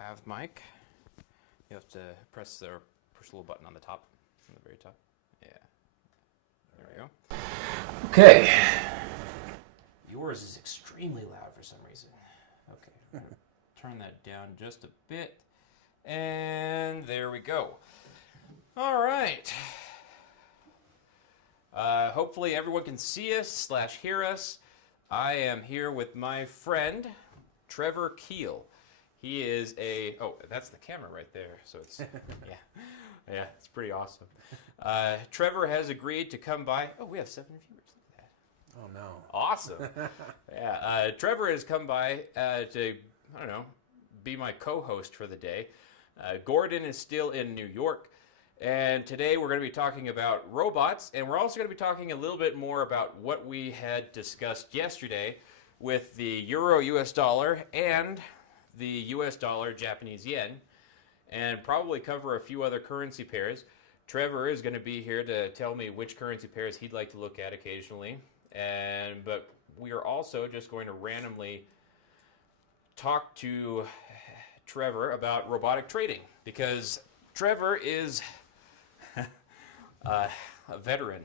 lav mic. You have to push the little button on the top, on the very top. Yeah. There we go. Okay. Yours is extremely loud for some reason. Okay. I'm gonna turn that down just a bit. And there we go. All right. Hopefully everyone can see us / hear us. I am here with my friend, Trevor Keel. He is that's the camera right there. So it's, yeah, it's pretty awesome. Trevor has agreed to come by. Oh, we have 7 viewers. Look at that. Oh, no. Awesome. Yeah, Trevor has come by to, be my co-host for the day. Gordon is still in New York. And today we're going to be talking about robots, and we're also going to be talking a little bit more about what we had discussed yesterday with the Euro-US dollar and the US dollar Japanese yen, and probably cover a few other currency pairs. Trevor is going to be here to tell me which currency pairs he'd like to look at occasionally, but we are also just going to randomly talk to Trevor about robotic trading, because Trevor is a veteran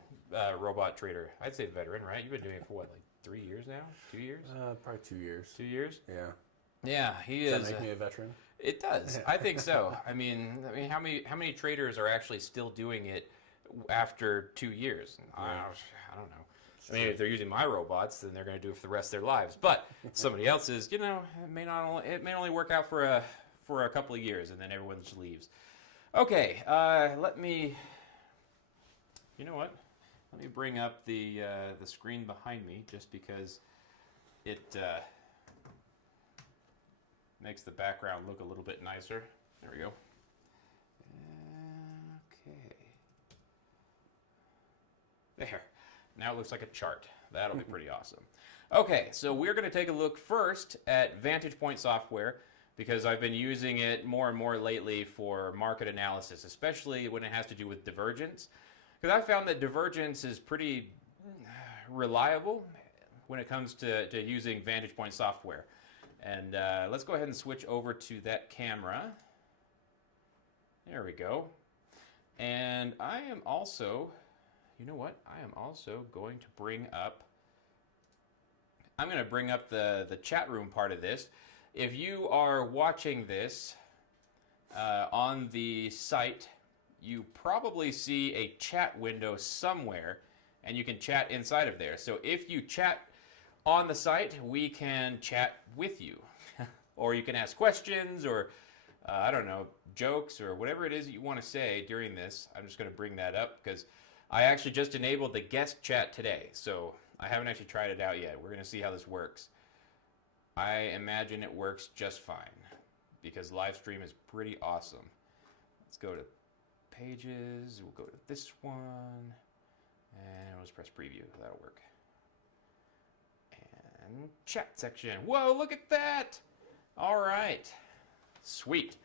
robot trader. I'd say veteran, right? You've been doing it for what, like 3 years now? 2 years? Probably 2 years. 2 years? Yeah. Yeah, he is. Does that make me a veteran? It does. I think so. I mean, how many traders are actually still doing it after 2 years? Yeah. I don't know. I mean, if they're using my robots, then they're going to do it for the rest of their lives. But somebody else's, it may only work out for a couple of years, and then everyone just leaves. Okay, let me. You know what? Let me bring up the screen behind me, just because it makes the background look a little bit nicer. There we go. Okay. There. Now it looks like a chart. That'll be pretty awesome. Okay, so we're going to take a look first at Vantage Point software, because I've been using it more and more lately for market analysis, especially when it has to do with Divergence. Because I found that Divergence is pretty reliable when it comes to using Vantage Point software. And let's go ahead and switch over to that camera. There we go. And I am also, I am also going to bring up, the chat room part of this. If you are watching this on the site, you probably see a chat window somewhere, and you can chat inside of there. So if you chat on the site, we can chat with you. Or you can ask questions, or jokes, or whatever it is that you want to say during this. I'm just going to bring that up because I actually just enabled the guest chat today. So I haven't actually tried it out yet. We're going to see how this works. I imagine it works just fine, because live stream is pretty awesome. Let's go to pages. We'll go to this one, and let's press preview. That'll work. And chat section. Whoa, look at that! All right, sweet.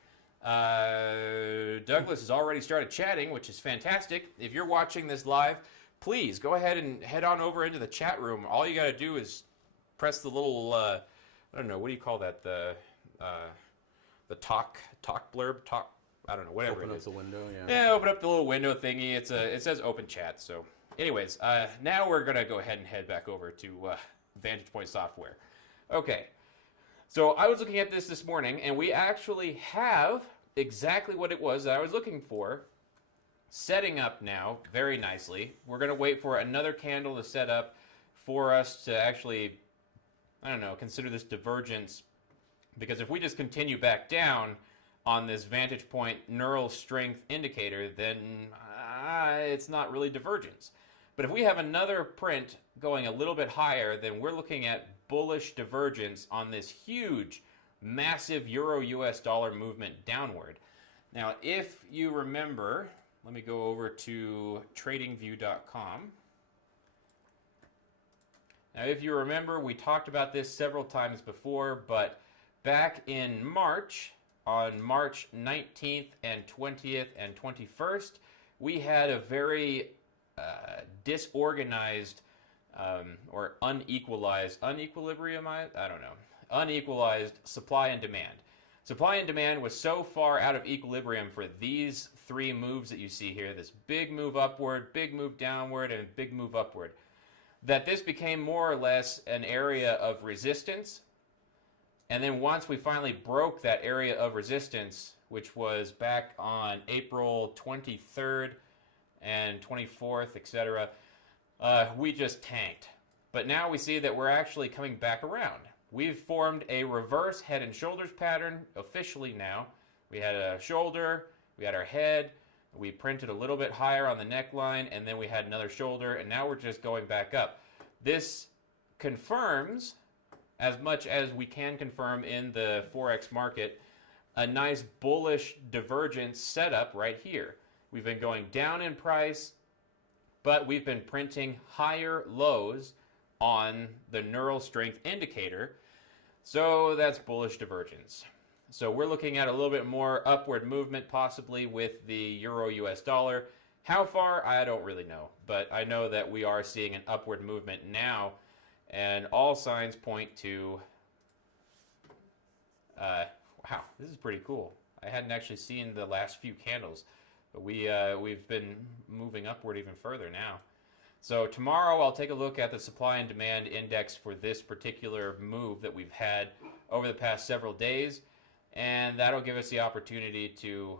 Douglas has already started chatting, which is fantastic. If you're watching this live, please go ahead and head on over into the chat room. All you got to do is press the little what do you call that? The talk blurb, whatever open it is. Open up the window, Yeah, open up the little window thingy. It says open chat. So, anyways, now we're gonna go ahead and head back over to Vantage Point software. Okay, so I was looking at this morning, and we actually have exactly what it was that I was looking for, setting up now very nicely. We're gonna wait for another candle to set up for us to actually, consider this divergence, because if we just continue back down on this Vantage Point neural strength indicator, then it's not really divergence. But if we have another print going a little bit higher, then we're looking at bullish divergence on this huge, massive Euro-US dollar movement downward. Now, if you remember, let me go over to tradingview.com. Now, if you remember, we talked about this several times before, but back in March, on March 19th and 20th and 21st, we had a very disorganized or unequalized supply and demand. Supply and demand was so far out of equilibrium for these three moves that you see here, this big move upward, big move downward, and big move upward, that this became more or less an area of resistance. And then once we finally broke that area of resistance, which was back on April 23rd and 24th, etc., we just tanked. But now we see that we're actually coming back around. We've formed a reverse head and shoulders pattern officially now. We had a shoulder, we had our head, we printed a little bit higher on the neckline, and then we had another shoulder, and now we're just going back up. This confirms, as much as we can confirm in the Forex market, a nice bullish divergence setup right here. We've been going down in price, but we've been printing higher lows on the neural strength indicator. So that's bullish divergence. So we're looking at a little bit more upward movement possibly with the Euro US dollar. How far? I don't really know, but I know that we are seeing an upward movement now, and all signs point to wow, this is pretty cool. I hadn't actually seen the last few candles, but we've been moving upward even further now. So tomorrow I'll take a look at the supply and demand index for this particular move that we've had over the past several days, and that'll give us the opportunity to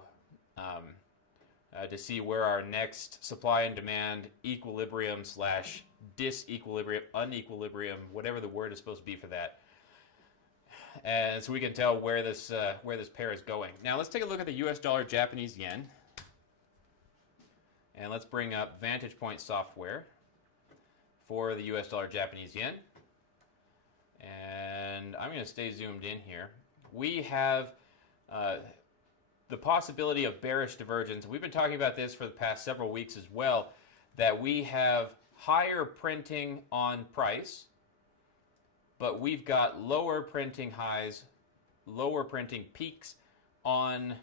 see where our next supply and demand equilibrium slash disequilibrium, unequilibrium, whatever the word is supposed to be for that. And so we can tell where this pair is going. Now let's take a look at the US dollar Japanese yen. And let's bring up Vantage Point software for the US dollar Japanese yen. And I'm going to stay zoomed in here. We have the possibility of bearish divergence. We've been talking about this for the past several weeks as well, that we have higher printing on price, but we've got lower printing highs, lower printing peaks on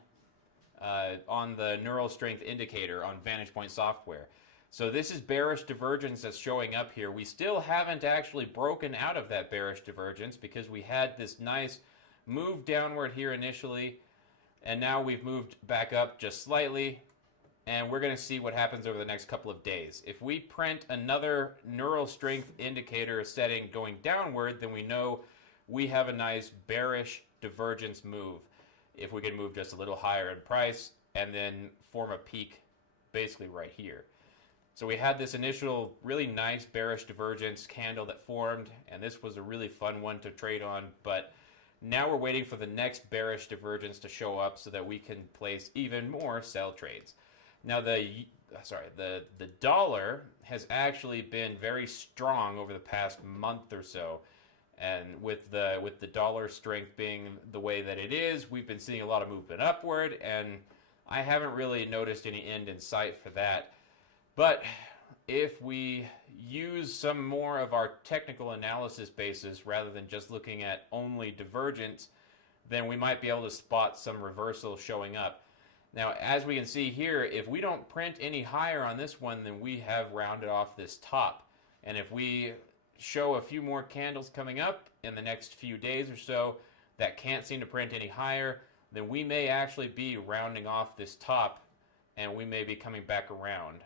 the neural strength indicator on Vantage Point software. So this is bearish divergence that's showing up here. We still haven't actually broken out of that bearish divergence because we had this nice move downward here initially, and now we've moved back up just slightly, and we're going to see what happens over the next couple of days. If we print another neural strength indicator setting going downward, then we know we have a nice bearish divergence move. If we can move just a little higher in price and then form a peak basically right here. So we had this initial really nice bearish divergence candle that formed, and this was a really fun one to trade on, but now we're waiting for the next bearish divergence to show up so that we can place even more sell trades. Now the dollar has actually been very strong over the past month or so. And with the dollar strength being the way that it is, we've been seeing a lot of movement upward, and I haven't really noticed any end in sight for that. But if we use some more of our technical analysis basis rather than just looking at only divergence, then we might be able to spot some reversal showing up. Now, as we can see here, if we don't print any higher on this one, then we have rounded off this top. And if we show a few more candles coming up in the next few days or so that can't seem to print any higher, then we may actually be rounding off this top, and we may be coming back around,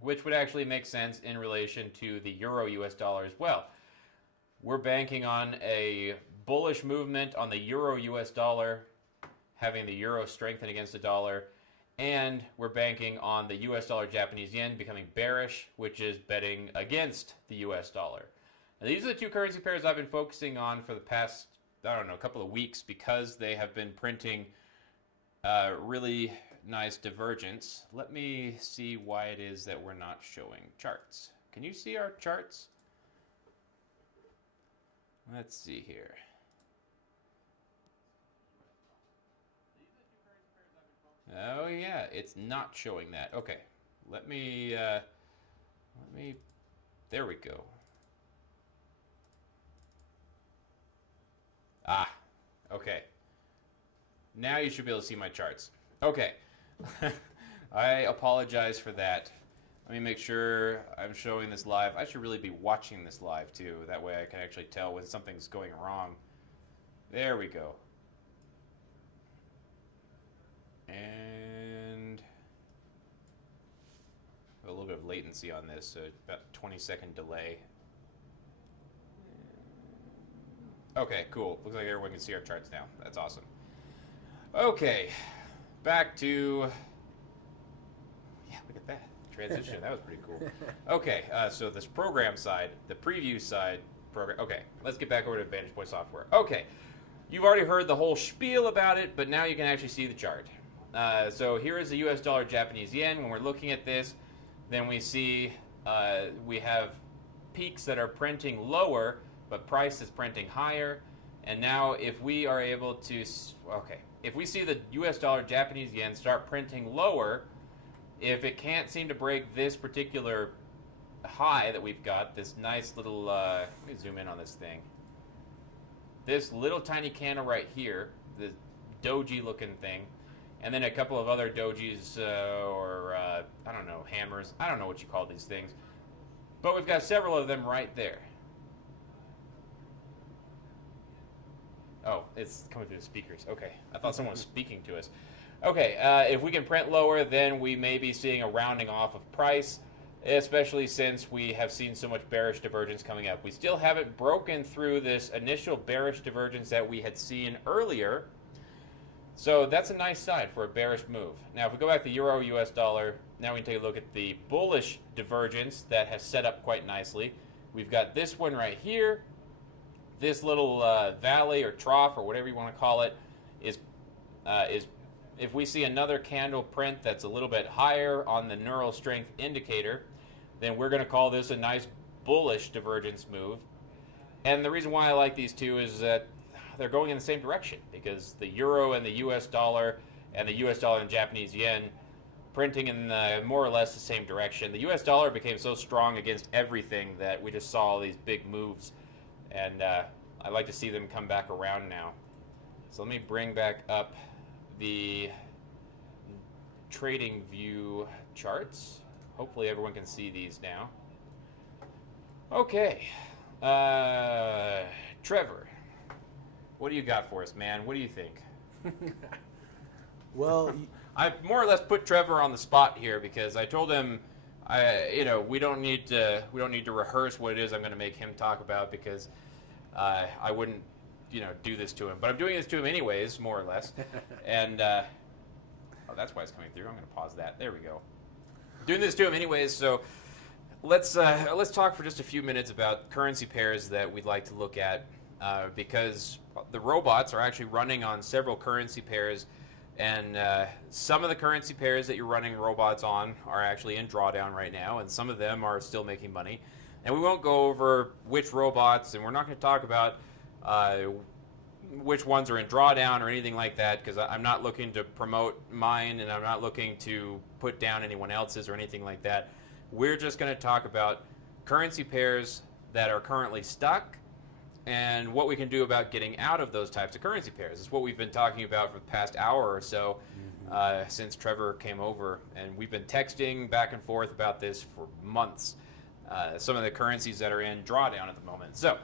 which would actually make sense in relation to the Euro US dollar as well. We're banking on a bullish movement on the Euro US dollar, having the euro strengthen against the dollar, and we're banking on the US dollar Japanese yen becoming bearish, which is betting against the US dollar. Now, these are the two currency pairs I've been focusing on for the past, I don't know, a couple of weeks because they have been printing really nice divergence. Let me see why it is that we're not showing charts. Can you see our charts? Let's see here. Oh yeah, it's not showing that. Okay, let me, there we go. Ah, okay. Now you should be able to see my charts. Okay, I apologize for that. Let me make sure I'm showing this live. I should really be watching this live too. That way I can actually tell when something's going wrong. There we go. And a little bit of latency on this, so about 20-second delay. Okay, cool. Looks like everyone can see our charts now. That's awesome. Okay, back to... Yeah, look at that. Transition. That was pretty cool. Okay, so this program side, the preview side, program... Okay, let's get back over to Vantage Point Software. Okay, you've already heard the whole spiel about it, but now you can actually see the chart. So here is the US dollar Japanese yen. When we're looking at this, then we see we have peaks that are printing lower, but price is printing higher. And now if we are able to, okay, if we see the US dollar Japanese yen start printing lower, if it can't seem to break this particular high that we've got, this nice little, let me zoom in on this thing. This little tiny candle right here, the doji looking thing, and then a couple of other dojis or, I don't know, hammers. I don't know what you call these things. But we've got several of them right there. Oh, it's coming through the speakers. Okay, I thought someone was speaking to us. Okay, if we can print lower, then we may be seeing a rounding off of price, especially since we have seen so much bearish divergence coming up. We still haven't broken through this initial bearish divergence that we had seen earlier, so that's a nice sign for a bearish move. Now, if we go back to Euro, US dollar, now we can take a look at the bullish divergence that has set up quite nicely. We've got this one right here. This little valley or trough or whatever you want to call it is if we see another candle print that's a little bit higher on the neural strength indicator, then we're going to call this a nice bullish divergence move. And the reason why I like these two is that they're going in the same direction, because the euro and the US dollar and the US dollar and Japanese yen printing in more or less the same direction. The US dollar became so strong against everything that we just saw all these big moves. And I'd like to see them come back around now. So let me bring back up the trading view charts. Hopefully everyone can see these now. Okay. Trevor, what do you got for us, man? What do you think? Well, I more or less put Trevor on the spot here because I told him, we don't need to rehearse what it is I'm going to make him talk about, because I wouldn't, do this to him. But I'm doing this to him anyways, more or less. And oh, that's why it's coming through. I'm going to pause that. There we go. Doing this to him anyways. So let's talk for just a few minutes about currency pairs that we'd like to look at, because the robots are actually running on several currency pairs. And some of the currency pairs that you're running robots on are actually in drawdown right now, and some of them are still making money. And we won't go over which robots, and we're not going to talk about which ones are in drawdown or anything like that, because I'm not looking to promote mine, and I'm not looking to put down anyone else's or anything like that. We're just going to talk about currency pairs that are currently stuck, and what we can do about getting out of those types of currency pairs. It's what we've been talking about for the past hour or so since Trevor came over. And we've been texting back and forth about this for months. Some of the currencies that are in drawdown at the moment. So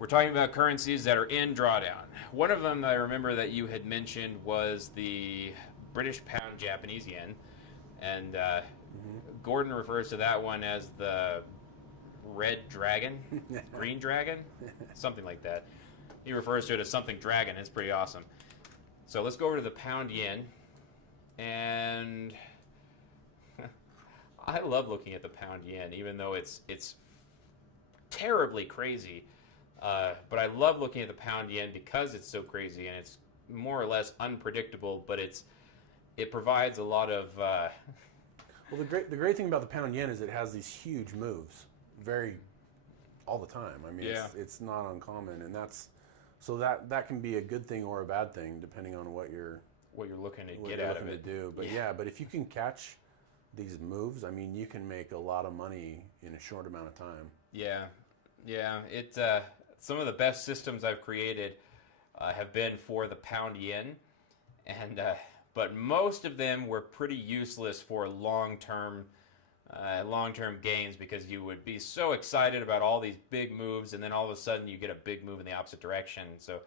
we're talking about currencies that are in drawdown. One of them I remember that you had mentioned was the British pound Japanese yen. And Gordon refers to that one as the red dragon, green dragon, something like that. He refers to it as something dragon. It's pretty awesome. So let's go over to the pound yen, and I love looking at the pound yen, even though it's terribly crazy. But I love looking at the pound yen because it's so crazy and it's more or less unpredictable. But it provides a lot of. Well, the great thing about the pound yen is it has these huge moves. All the time. I mean, yeah. It's not uncommon, and that can be a good thing or a bad thing depending on what you're looking to get out of it. To do. But but if you can catch these moves, I mean, you can make a lot of money in a short amount of time. Yeah. It some of the best systems I've created have been for the pound yen, and but most of them were pretty useless for long-term gains, because you would be so excited about all these big moves, and then all of a sudden you get a big move in the opposite direction. So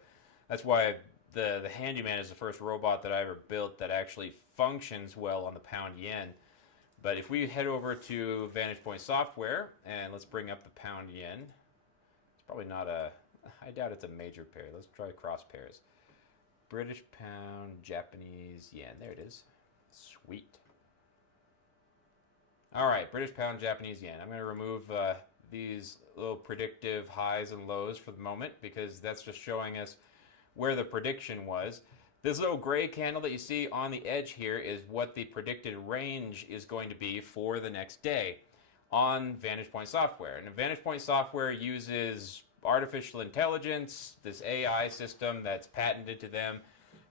that's why the handyman is the first robot that I ever built that actually functions well on the pound yen. But if we head over to Vantage Point Software and let's bring up the pound yen, it's probably not a, I doubt it's a major pair. Let's try cross pairs. British pound, Japanese yen. There it is. Sweet. All right, British pound, Japanese yen. I'm going to remove these little predictive highs and lows for the moment because that's just showing us where the prediction was. This little gray candle that you see on the edge here is what the predicted range is going to be for the next day on Vantage Point Software. And Vantage Point Software uses artificial intelligence, this AI system that's patented to them.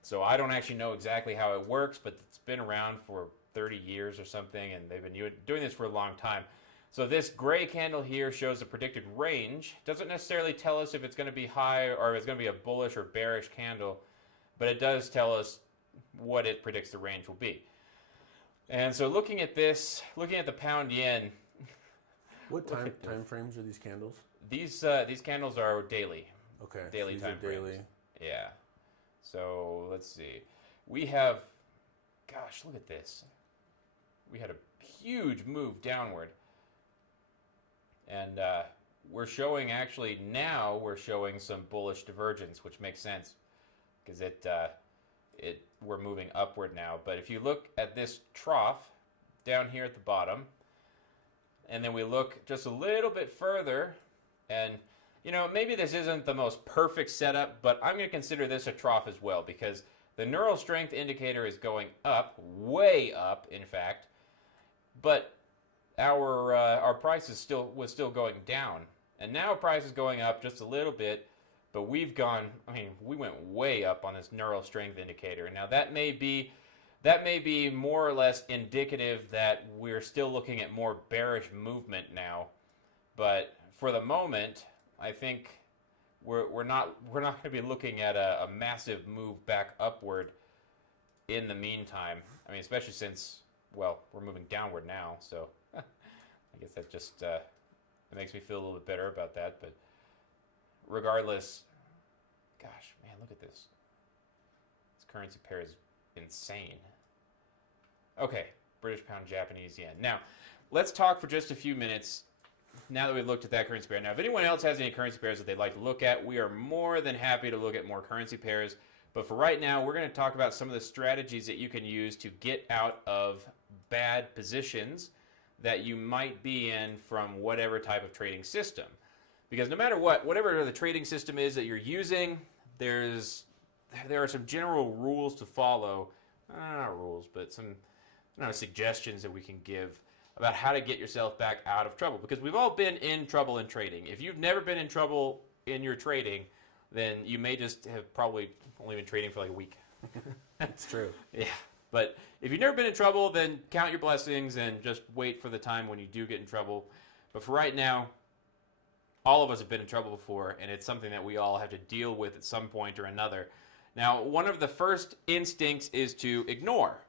So I don't actually know exactly how it works, but it's been around for 30 years or something, and they've been doing this for a long time. So this gray candle here shows the predicted range. Doesn't necessarily tell us if it's going to be high or if it's going to be a bullish or bearish candle, but it does tell us what it predicts the range will be. And so looking at this, looking at the pound yen. What time frames are these candles? These candles are daily. Okay. Daily so time frames. daily. Yeah. So let's see. We have, gosh, look at this. We had a huge move downward. And we're showing, actually now we're showing some bullish divergence, which makes sense because we're moving upward now. But if you look at this trough down here at the bottom, and then we look just a little bit further, and you know, maybe this isn't the most perfect setup, but I'm going to consider this a trough as well because the neural strength indicator is going up, way up, in fact, but our price was still going down, and now price is going up just a little bit, but we've gone. I mean, we went way up on this neural strength indicator. Now that may be more or less indicative that we're still looking at more bearish movement now, but for the moment, I think we're not going to be looking at a massive move back upward in the meantime. I mean, especially since, well, we're moving downward now, so I guess that just it makes me feel a little bit better about that. But regardless, gosh, man, look at this. This currency pair is insane. Okay, British pound, Japanese yen. Now, let's talk for just a few minutes. Now that we've looked at that currency pair. Now, if anyone else has any currency pairs that they'd like to look at, we are more than happy to look at more currency pairs. But for right now, we're going to talk about some of the strategies that you can use to get out of bad positions that you might be in from whatever type of trading system. Because no matter what, whatever the trading system is that you're using, there are some general rules to follow. Not rules, but some suggestions that we can give about how to get yourself back out of trouble. Because we've all been in trouble in trading. If you've never been in trouble in your trading, then you may just have probably only been trading for like a week. That's true. Yeah. But if you've never been in trouble, then count your blessings and just wait for the time when you do get in trouble. But for right now, all of us have been in trouble before, and it's something that we all have to deal with at some point or another. Now, one of the first instincts is to ignore.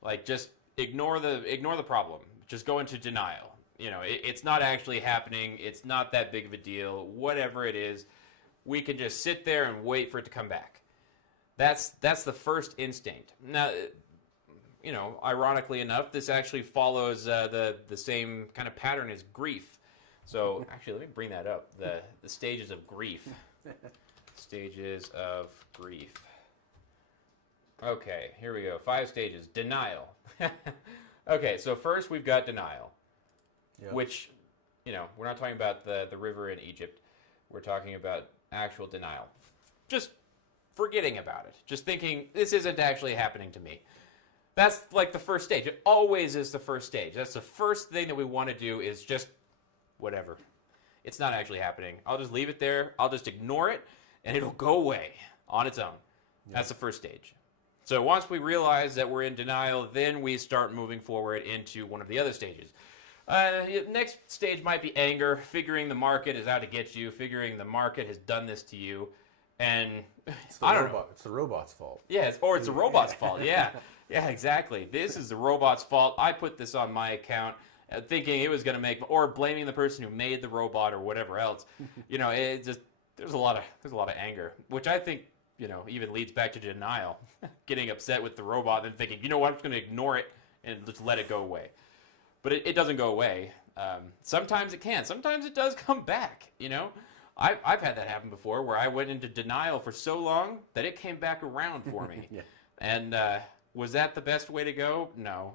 Like, just ignore the problem. Just go into denial. You know, it's not actually happening. It's not that big of a deal. Whatever it is, we can just sit there and wait for it to come back. That's the first instinct. Now, you know, ironically enough, this actually follows the same kind of pattern as grief. So, actually, let me bring that up. The stages of grief. Stages of grief. Okay, here we go. 5 stages. Denial. Okay, so first we've got denial, which, you know, we're not talking about the river in Egypt. We're talking about actual denial. Just forgetting about it. Just thinking, this isn't actually happening to me. That's like the first stage. It always is the first stage. That's the first thing that we want to do is just whatever. It's not actually happening. I'll just leave it there. I'll just ignore it, and it'll go away on its own. That's the first stage. So once we realize that we're in denial, then we start moving forward into one of the other stages. Next stage might be anger, figuring the market is out to get you, figuring the market has done this to you, and I don't know. It's the robot's fault. Yeah, it's the robot's fault. Yeah, yeah, exactly. This is the robot's fault. I put this on my account, thinking it was going to make, or blaming the person who made the robot or whatever else. You know, it just there's a lot of anger, which I think even leads back to denial, getting upset with the robot, and then thinking, you know what, I'm just going to ignore it and just let it go away. But it doesn't go away. Sometimes it can. Sometimes it does come back, I've had that happen before where I went into denial for so long that it came back around for me. Yeah. And was that the best way to go? No,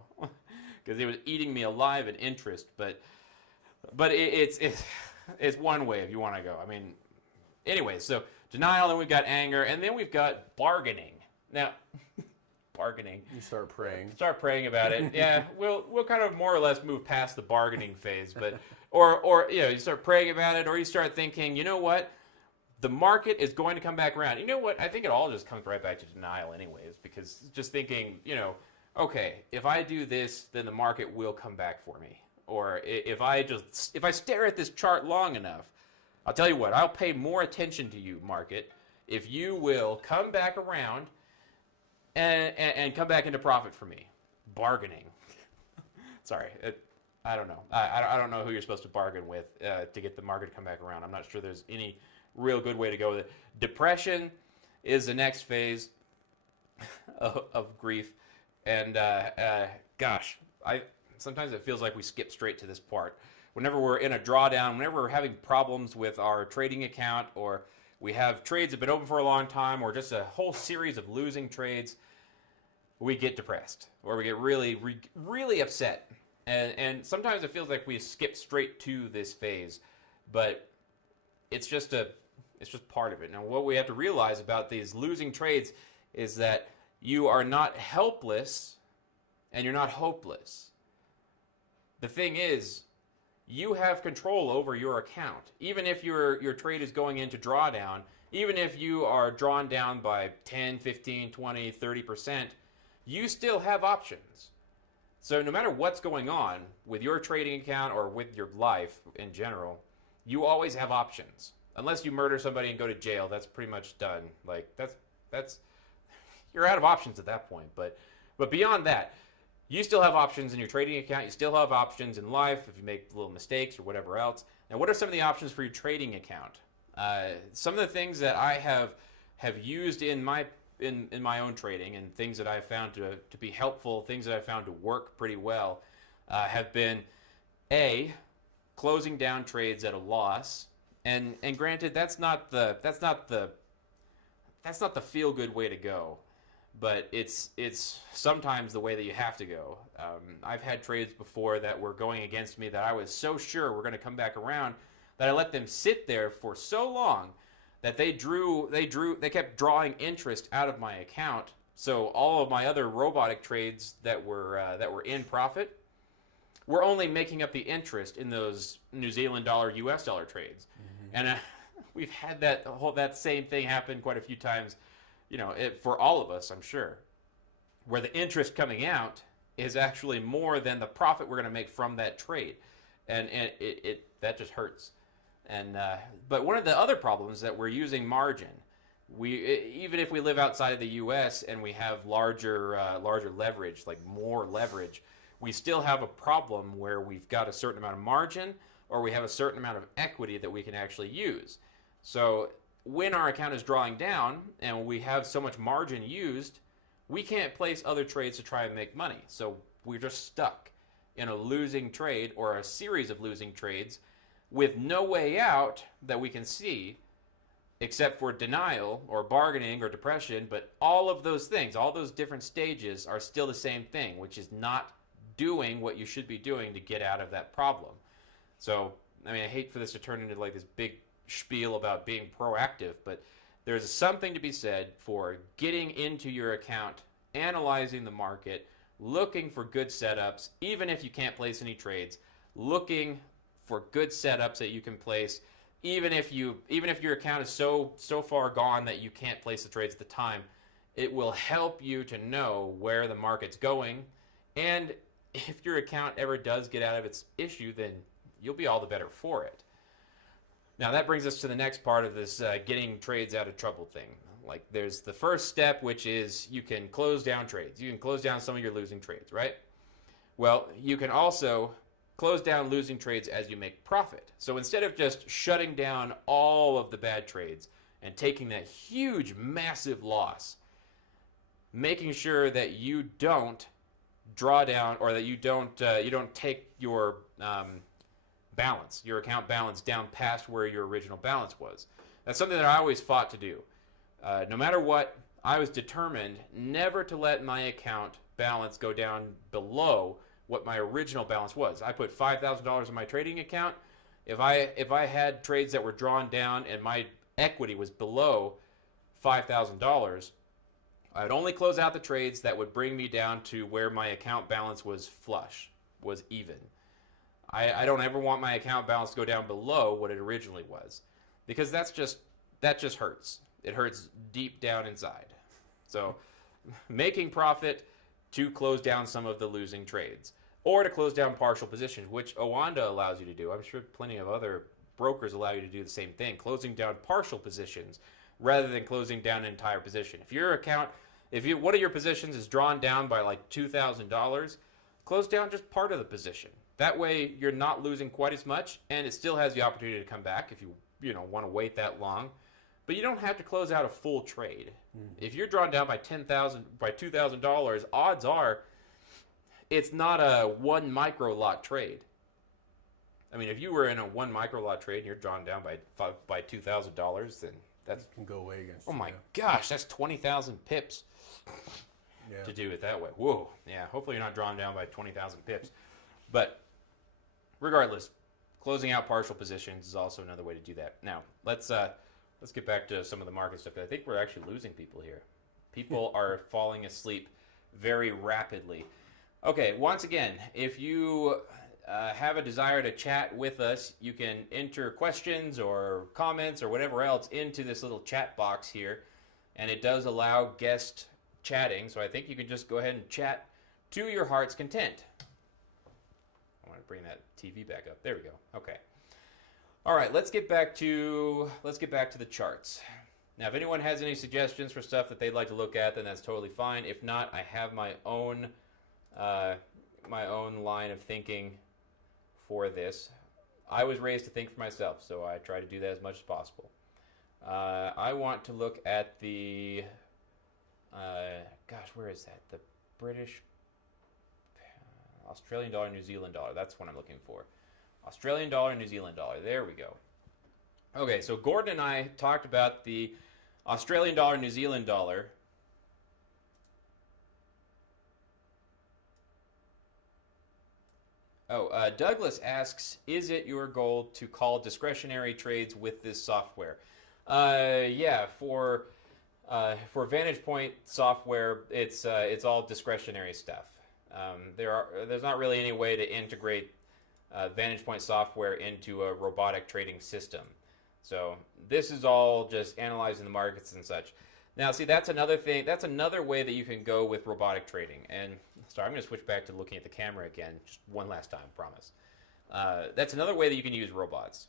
because it was eating me alive in interest. But it's one way if you want to go. I mean, anyway, so denial, then we've got anger, and then we've got bargaining. Now, bargaining. You start praying. Start praying about it. Yeah, we'll kind of more or less move past the bargaining phase, but or you start praying about it, or you start thinking, you know what, the market is going to come back around. You know what? I think it all just comes right back to denial, anyways, because just thinking, okay, if I do this, then the market will come back for me. Or if I stare at this chart long enough, I'll tell you what, I'll pay more attention to you, market, if you will come back around and come back into profit for me. Bargaining. Sorry, I don't know. I don't know who you're supposed to bargain with to get the market to come back around. I'm not sure there's any real good way to go with it. Depression is the next phase of grief, and gosh, sometimes it feels like we skip straight to this part. Whenever we're in a drawdown, whenever we're having problems with our trading account, or we have trades that have been open for a long time, or just a whole series of losing trades, we get depressed, or we get really, really upset. And sometimes it feels like we skip straight to this phase, but it's just part of it. Now, what we have to realize about these losing trades is that you are not helpless and you're not hopeless. The thing is, you have control over your account. Even if your trade is going into drawdown, even if you are drawn down by 10, 15, 20, 30%, you still have options. So no matter what's going on with your trading account or with your life in general, you always have options. Unless you murder somebody and go to jail, that's pretty much done. Like that's you're out of options at that point. But beyond that, you still have options in your trading account. You still have options in life if you make little mistakes or whatever else. Now, what are some of the options for your trading account? Some of the things that I have used in my own trading, and things that I've found to be helpful, things that I've found to work pretty well, have been closing down trades at a loss. And granted, that's not the feel good way to go. But it's sometimes the way that you have to go. I've had trades before that were going against me that I was so sure were going to come back around that I let them sit there for so long that they kept drawing interest out of my account. So all of my other robotic trades that were in profit were only making up the interest in those New Zealand dollar, US dollar trades. Mm-hmm. And we've had that same thing happen quite a few times. For all of us, I'm sure, where the interest coming out is actually more than the profit we're going to make from that trade, and that just hurts. And but one of the other problems is that we're using margin. Even if we live outside of the U.S. and we have larger leverage, like more leverage, we still have a problem where we've got a certain amount of margin, or we have a certain amount of equity that we can actually use. So when our account is drawing down and we have so much margin used, we can't place other trades to try and make money. So we're just stuck in a losing trade or a series of losing trades with no way out that we can see except for denial or bargaining or depression. But all of those things, all those different stages are still the same thing, which is not doing what you should be doing to get out of that problem. So, I mean, I hate for this to turn into like this big spiel about being proactive, but there's something to be said for getting into your account, analyzing the market, looking for good setups, even if you can't place any trades, looking for good setups that you can place, even if your account is so far gone that you can't place the trades at the time. It will help you to know where the market's going, and if your account ever does get out of its issue, then you'll be all the better for it. Now that brings us to the next part of this getting trades out of trouble thing. Like there's the first step, which is you can close down trades. You can close down some of your losing trades, right? Well, you can also close down losing trades as you make profit. So instead of just shutting down all of the bad trades and taking that huge, massive loss, making sure that you don't draw down, or that you don't take your balance, your account balance, down past where your original balance was. That's something that I always fought to do. No matter what, I was determined never to let my account balance go down below what my original balance was. I put $5,000 in my trading account. If I had trades that were drawn down and my equity was below $5,000, I would only close out the trades that would bring me down to where my account balance was flush, was even. I don't ever want my account balance to go down below what it originally was, because that just hurts. It hurts deep down inside. So making profit to close down some of the losing trades, or to close down partial positions, which Owanda allows you to do. I'm sure plenty of other brokers allow you to do the same thing, closing down partial positions rather than closing down an entire position. If your account, one of your positions is drawn down by like $2,000, close down just part of the position. That way you're not losing quite as much, and it still has the opportunity to come back if you want to wait that long. But you don't have to close out a full trade. If you're drawn down by $2,000, odds are it's not a one micro lot trade. I mean, if you were in a one micro lot trade and you're drawn down by $2,000, then that's can go away against. Oh my gosh, that's 20,000 pips to do it that way. Whoa, yeah. Hopefully you're not drawn down by 20,000 pips, but regardless, closing out partial positions is also another way to do that. Now let's get back to some of the market stuff, because I think we're actually losing people here. People are falling asleep very rapidly. Okay, once again, if you have a desire to chat with us, you can enter questions or comments or whatever else into this little chat box here, and it does allow guest chatting, so I think you can just go ahead and chat to your heart's content. I want to bring that TV back up. There we go. Okay. All right, let's get back to the charts. Now, if anyone has any suggestions for stuff that they'd like to look at, then that's totally fine. If not, I have my own line of thinking for this. I was raised to think for myself, so I try to do that as much as possible. I want to look at the where is that? The British, Australian dollar, New Zealand dollar. That's what I'm looking for. Australian dollar, New Zealand dollar. There we go. Okay, so Gordon and I talked about the Australian dollar, New Zealand dollar. Douglas asks, is it your goal to call discretionary trades with this software? Yeah, for Vantage Point software, it's all discretionary stuff. There's not really any way to integrate Vantage Point software into a robotic trading system. So this is all just analyzing the markets and such. Now, see, that's another thing. That's another way that you can go with robotic trading. And sorry, I'm going to switch back to looking at the camera again, just one last time, promise. That's another way that you can use robots.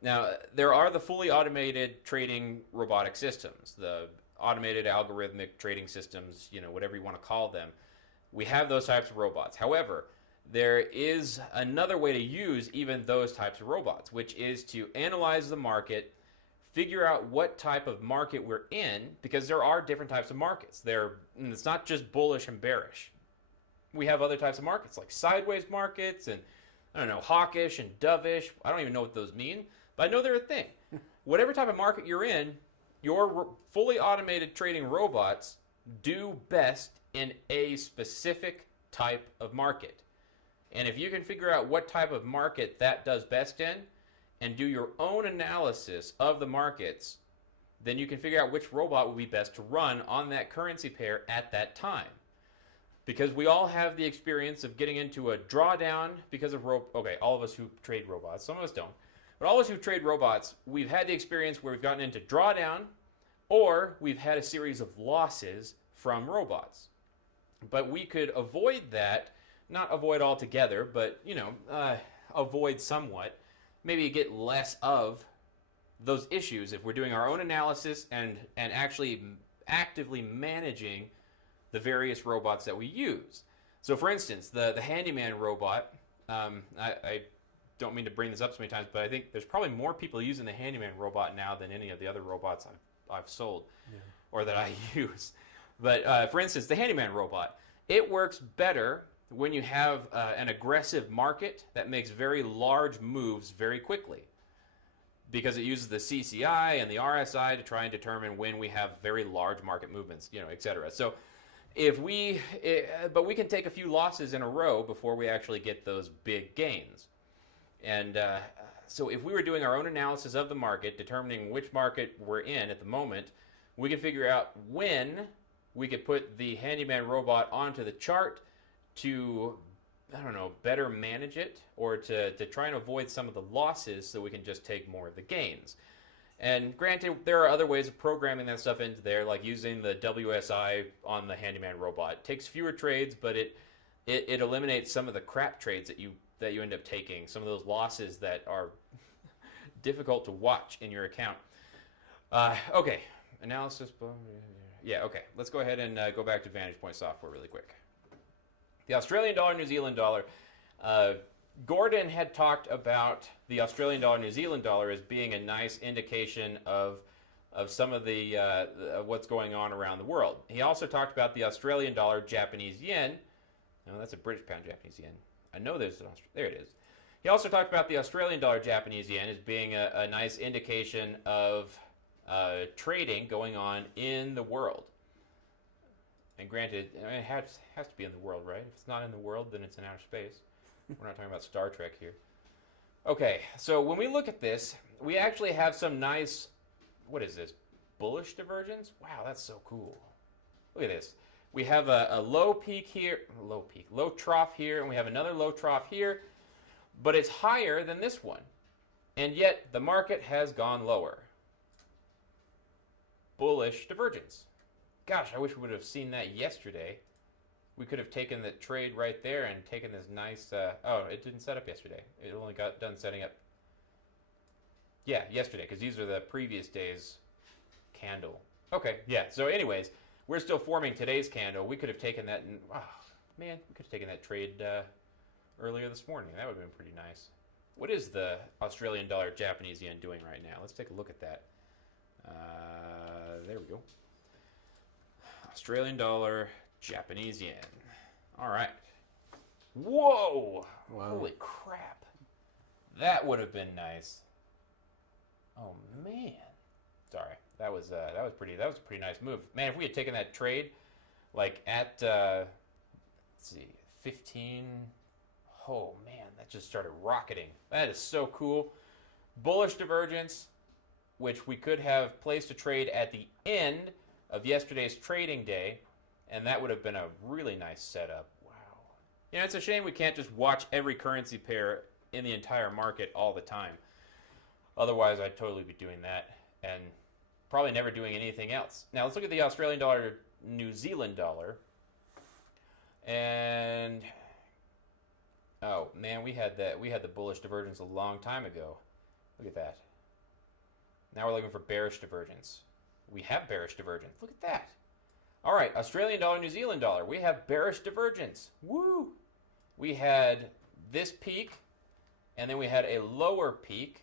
Now, there are the fully automated trading robotic systems, the automated algorithmic trading systems, whatever you want to call them. We have those types of robots. However, there is another way to use even those types of robots, which is to analyze the market, figure out what type of market we're in, because there are different types of markets. It's not just bullish and bearish. We have other types of markets, like sideways markets and, hawkish and dovish. I don't even know what those mean, but I know they're a thing. Whatever type of market you're in, your fully automated trading robots do best in a specific type of market. And if you can figure out what type of market that does best in, and do your own analysis of the markets, then you can figure out which robot would be best to run on that currency pair at that time. Because we all have the experience of getting into a drawdown because of all of us who trade robots, some of us don't, but all of us who trade robots, we've had the experience where we've gotten into drawdown, or we've had a series of losses from robots. But we could avoid that, not avoid altogether, but avoid somewhat. Maybe get less of those issues if we're doing our own analysis and actually actively managing the various robots that we use. So for instance, the handyman robot, I don't mean to bring this up so many times, but I think there's probably more people using the handyman robot now than any of the other robots I've sold or that I use. But for instance, the handyman robot, it works better when you have an aggressive market that makes very large moves very quickly, because it uses the CCI and the RSI to try and determine when we have very large market movements, et cetera. So but we can take a few losses in a row before we actually get those big gains. And so if we were doing our own analysis of the market, determining which market we're in at the moment, we can figure out when we could put the handyman robot onto the chart to, better manage it, or to try and avoid some of the losses so we can just take more of the gains. And granted, there are other ways of programming that stuff into there, like using the WSI on the handyman robot. It takes fewer trades, but it eliminates some of the crap trades that you end up taking, some of those losses that are difficult to watch in your account. Okay, analysis. Yeah, okay. Let's go ahead and go back to Vantage Point Software really quick. The Australian dollar, New Zealand dollar. Gordon had talked about the Australian dollar, New Zealand dollar as being a nice indication of some of the what's going on around the world. He also talked about the Australian dollar, Japanese yen. No, that's a British pound, Japanese yen. I know there's an there it is. He also talked about the Australian dollar, Japanese yen as being a nice indication of trading going on in the world. And granted, it has to be in the world, right? If it's not in the world, then it's in outer space. We're not talking about Star Trek here. Okay, so when we look at this, we actually have some nice, what is this, bullish divergence? Wow, that's so cool. Look at this. We have a low peak here, low trough here, and we have another low trough here, but it's higher than this one. And yet, the market has gone lower. Bullish divergence. Gosh, I wish we would have seen that yesterday. We could have taken the trade right there and taken this nice... it didn't set up yesterday. It only got done setting up... Yeah, yesterday, because these are the previous day's candle. Okay, yeah. So anyways, we're still forming today's candle. We could have taken that and... Oh, man, we could have taken that trade earlier this morning. That would have been pretty nice. What is the Australian dollar, Japanese yen doing right now? Let's take a look at that. There we go. Australian dollar, Japanese yen. All right. Whoa! Wow. Holy crap! That would have been nice. Oh man. Sorry. That was a pretty nice move. Man, if we had taken that trade, like at let's see, 15. Oh man, that just started rocketing. That is so cool. Bullish divergence, which we could have placed a trade at the end of yesterday's trading day, and that would have been a really nice setup. Wow. It's a shame we can't just watch every currency pair in the entire market all the time. Otherwise, I'd totally be doing that and probably never doing anything else. Now, let's look at the Australian dollar, New Zealand dollar. And oh, man, we had the bullish divergence a long time ago. Look at that. Now we're looking for bearish divergence. We have bearish divergence. Look at that. All right, Australian dollar, New Zealand dollar. We have bearish divergence. Woo! We had this peak, and then we had a lower peak,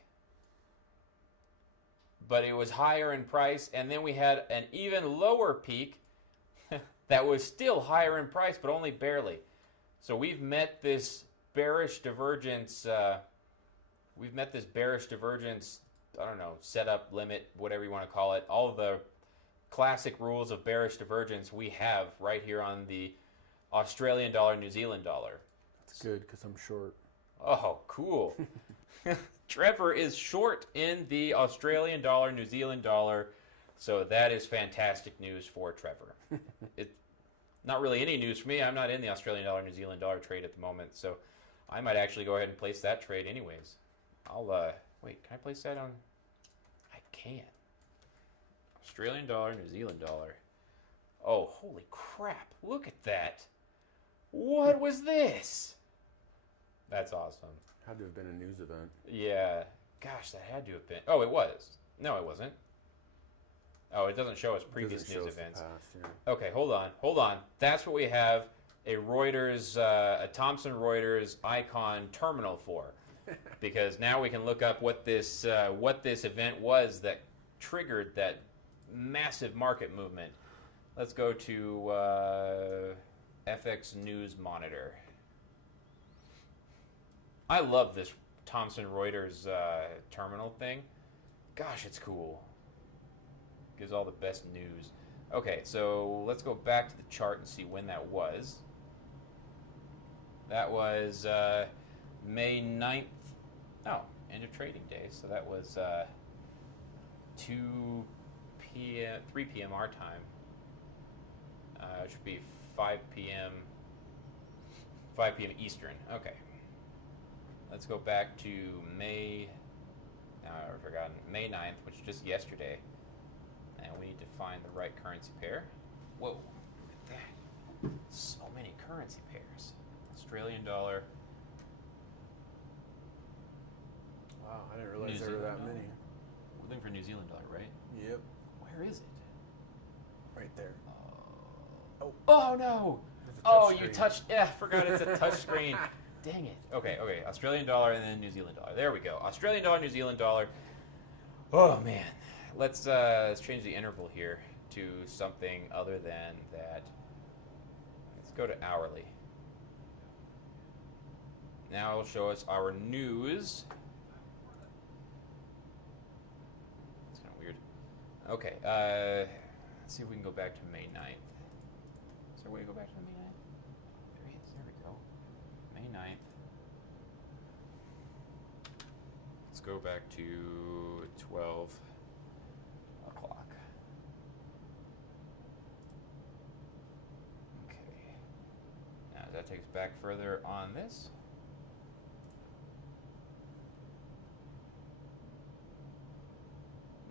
but it was higher in price, and then we had an even lower peak that was still higher in price, but only barely. So we've met this bearish divergence. I don't know, setup, limit, whatever you want to call it. All of the classic rules of bearish divergence we have right here on the Australian dollar, New Zealand dollar. That's good because I'm short. Oh, cool. Trevor is short in the Australian dollar, New Zealand dollar, so that is fantastic news for Trevor. It's not really any news for me. I'm not in the Australian dollar, New Zealand dollar trade at the moment, so I might actually go ahead and place that trade anyways. Wait, can I place that on? I can. Australian dollar, New Zealand dollar. Oh, holy crap. Look at that. What was this? That's awesome. Had to have been a news event. Yeah. Gosh, that had to have been. Oh, it was. No, it wasn't. Oh, it doesn't show us previous news events. Past, yeah. Okay, hold on. That's what we have a Reuters, a Thomson Reuters icon terminal for. because now we can look up what this event was that triggered that massive market movement. Let's go to FX News Monitor. I love this Thomson Reuters terminal thing. Gosh, it's cool. Gives all the best news. Okay, so let's go back to the chart and see when that was. That was May 9th. Oh, end of trading day. So that was 2 p.m., 3 p.m. our time. It should be 5 p.m. Eastern. Okay. Let's go back to May 9th, which is just yesterday. And we need to find the right currency pair. Whoa, look at that. So many currency pairs. Australian dollar. Wow, I didn't realize there were that many. We're looking for New Zealand dollar, right? Yep. Where is it? Right there. Oh no! Oh, you touched. Yeah, forgot it's a touch screen. Dang it. Okay. Australian dollar and then New Zealand dollar. There we go. Australian dollar, New Zealand dollar. Oh man. Let's change the interval here to something other than that. Let's go to hourly. Now it'll show us our news. It's kind of weird. Okay. Let's see if we can go back to May 9th. Is there a way to go back to the May 9th? There is. There we go. May 9th. Let's go back to 12 o'clock. Okay. Now, does that take us back further on this?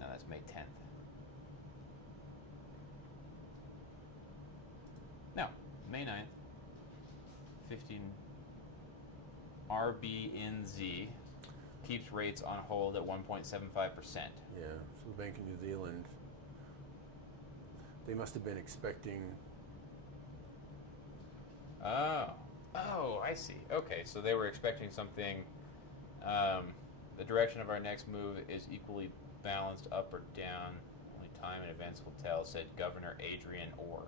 No, that's May 10th. No, May 9th. 15 RBNZ keeps rates on hold at 1.75%. Yeah, so the Bank of New Zealand, they must have been expecting. Oh, I see. Okay, so they were expecting something. The direction of our next move is equally balanced up or down. Only time and events will tell, said Governor Adrian Orr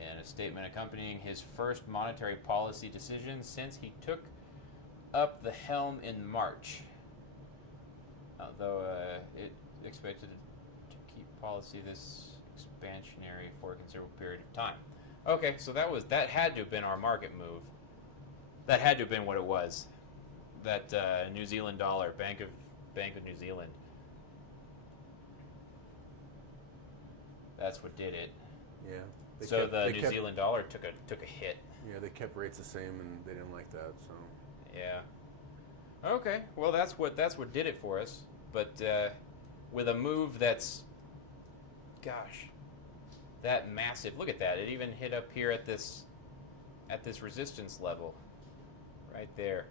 in a statement accompanying his first monetary policy decision since he took up the helm in March. Although it expected to keep policy this expansionary for a considerable period of time. Okay, so that had to have been our market move. That had to have been what it was. That New Zealand dollar, Bank of New Zealand. That's what did it. Yeah. So the New Zealand dollar took a hit. Yeah, they kept rates the same, and they didn't like that. So. Yeah. Okay. Well, that's what did it for us. But with a move that's, gosh, that massive. Look at that. It even hit up here at this resistance level, right there.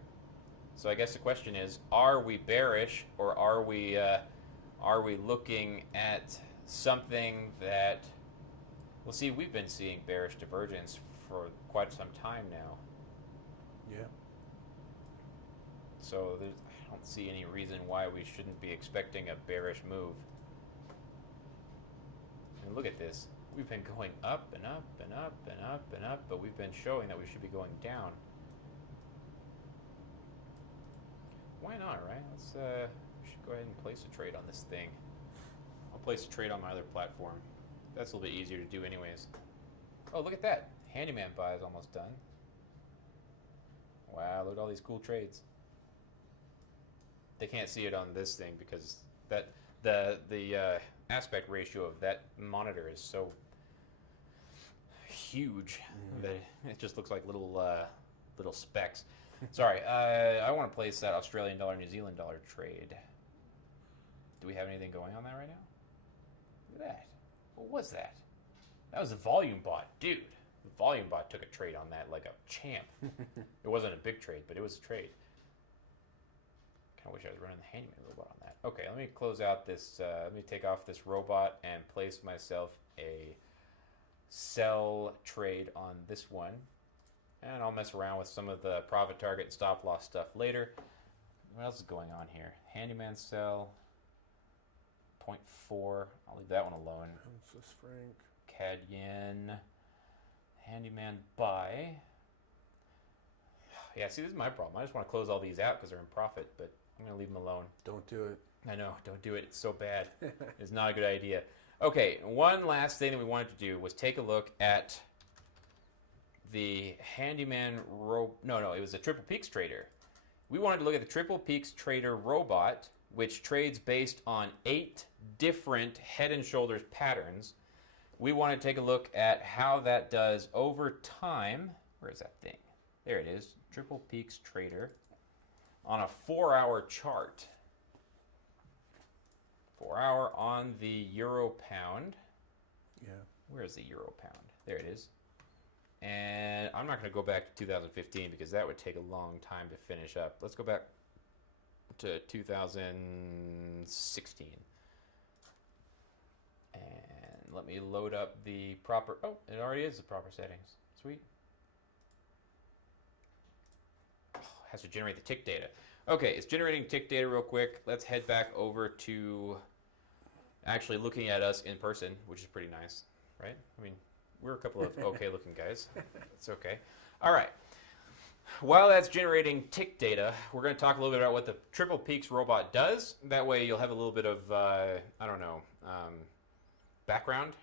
So I guess the question is: are we bearish, or are we looking at something that? Well, see, we've been seeing bearish divergence for quite some time now. Yeah. So I don't see any reason why we shouldn't be expecting a bearish move. And look at this. We've been going up and up and up and up and up, but we've been showing that we should be going down. Why not, right? Let's we should go ahead and place a trade on this thing. I'll place a trade on my other platform. That's a little bit easier to do anyways. Oh, look at that. Handyman buy is almost done. Wow, look at all these cool trades. They can't see it on this thing because that the aspect ratio of that monitor is so huge that it just looks like little specks. Sorry, I want to place that Australian dollar, New Zealand dollar trade. Do we have anything going on that right now? Look at that. What was that? That was the volume bot. Dude, the volume bot took a trade on that like a champ. It wasn't a big trade, but it was a trade. Kind of wish I was running the handyman robot on that. Okay, let me close out this. Let me take off this robot and place myself a sell trade on this one. And I'll mess around with some of the profit target and stop loss stuff later. what else is going on here? Handyman cell, 0.4. I'll leave that one alone. Swiss franc. CAD yen. Handyman buy. Yeah, see, this is my problem. I just want to close all these out because they're in profit, but I'm going to leave them alone. Don't do it. I know, don't do it. It's so bad. It's not a good idea. Okay, one last thing that we wanted to do was take a look at the Handyman it was a Triple Peaks Trader. We wanted to look at the Triple Peaks Trader robot, which trades based on 8 different head and shoulders patterns. We want to take a look at how that does over time. Where is that thing? There it is. Triple Peaks Trader on a 4-hour chart. 4-hour on the euro pound. Yeah. Where is the euro pound? There it is. And I'm not going to go back to 2015 because that would take a long time to finish up. Let's go back to 2016. And let me load up the proper... Oh, it already is the proper settings. Sweet. Oh, it has to generate the tick data. Okay, it's generating tick data real quick. Let's head back over to actually looking at us in person, which is pretty nice, right? I mean, we're a couple of okay-looking guys. It's okay. All right. While that's generating tick data, we're going to talk a little bit about what the Triple Peaks robot does. That way you'll have a little bit of, background,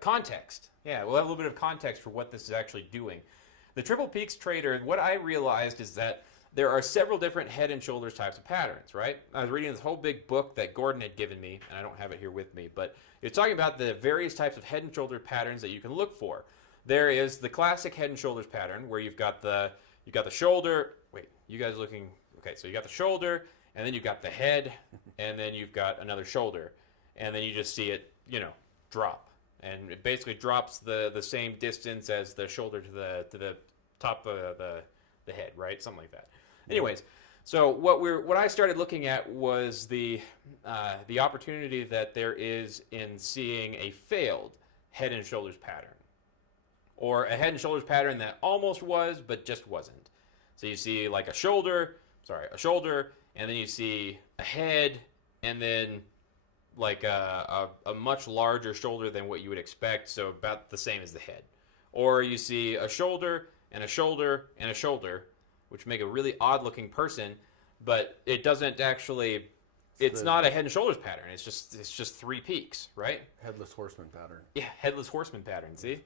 context. Yeah, we'll have a little bit of context for what this is actually doing. The Triple Peaks Trader, what I realized is that there are several different head and shoulders types of patterns, right? I was reading this whole big book that Gordon had given me, and I don't have it here with me, but it's talking about the various types of head and shoulder patterns that you can look for. There is the classic head and shoulders pattern where you've got the shoulder. Wait, you guys looking? Okay, so you got the shoulder, and then you've got the head, and then you've got another shoulder, and then you just see it, drop, and it basically drops the same distance as the shoulder to the top of the head, right? Something like that. Anyways, so what I started looking at was the opportunity that there is in seeing a failed head and shoulders pattern, or a head and shoulders pattern that almost was but just wasn't. So you see like a shoulder, and then you see a head, and then like a much larger shoulder than what you would expect, so about the same as the head. Or you see a shoulder and a shoulder and a shoulder, which make a really odd-looking person, but it doesn't actually. It's not a head and shoulders pattern. It's just 3 peaks, right? Headless horseman pattern. Yeah, headless horseman pattern. See,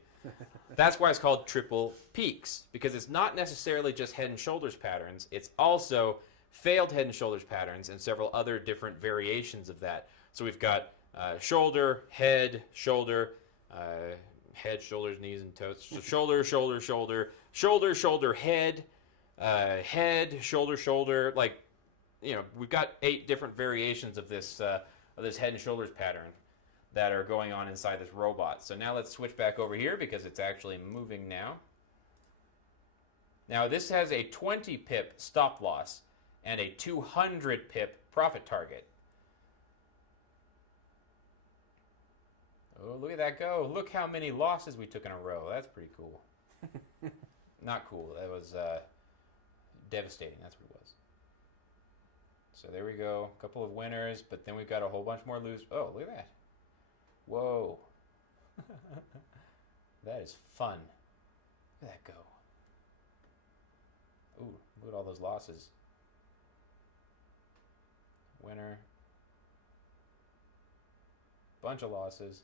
that's why it's called triple peaks, because it's not necessarily just head and shoulders patterns. It's also failed head and shoulders patterns and several other different variations of that. So we've got shoulder, head, shoulder, head, shoulders, knees, and toes. So shoulder, shoulder, shoulder, shoulder, shoulder, head. Head, shoulder, shoulder, we've got 8 different variations of this head and shoulders pattern that are going on inside this robot. So now let's switch back over here because it's actually moving now. Now this has a 20 pip stop loss and a 200 pip profit target. Oh, look at that go. Look how many losses we took in a row. That's pretty cool. Not cool. That was devastating. That's what it was. So there we go. A couple of winners, but then we've got a whole bunch more losers. Oh, look at that. Whoa. That is fun. Look at that go. Ooh, look at all those losses. Winner. Bunch of losses.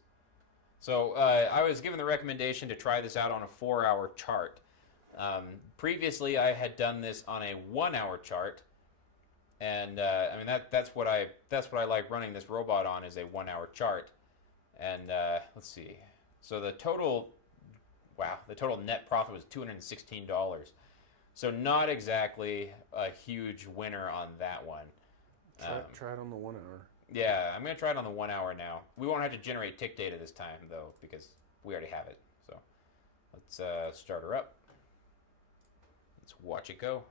So I was given the recommendation to try this out on a 4-hour chart. Previously, I had done this on a 1-hour chart, and that's what I like running this robot on, is a 1-hour chart. And let's see. So the total net profit was $216. So not exactly a huge winner on that one. Try it on the 1 hour. Yeah, I'm going to try it on the 1 hour now. We won't have to generate tick data this time, though, because we already have it. So let's start her up. Let's watch it go.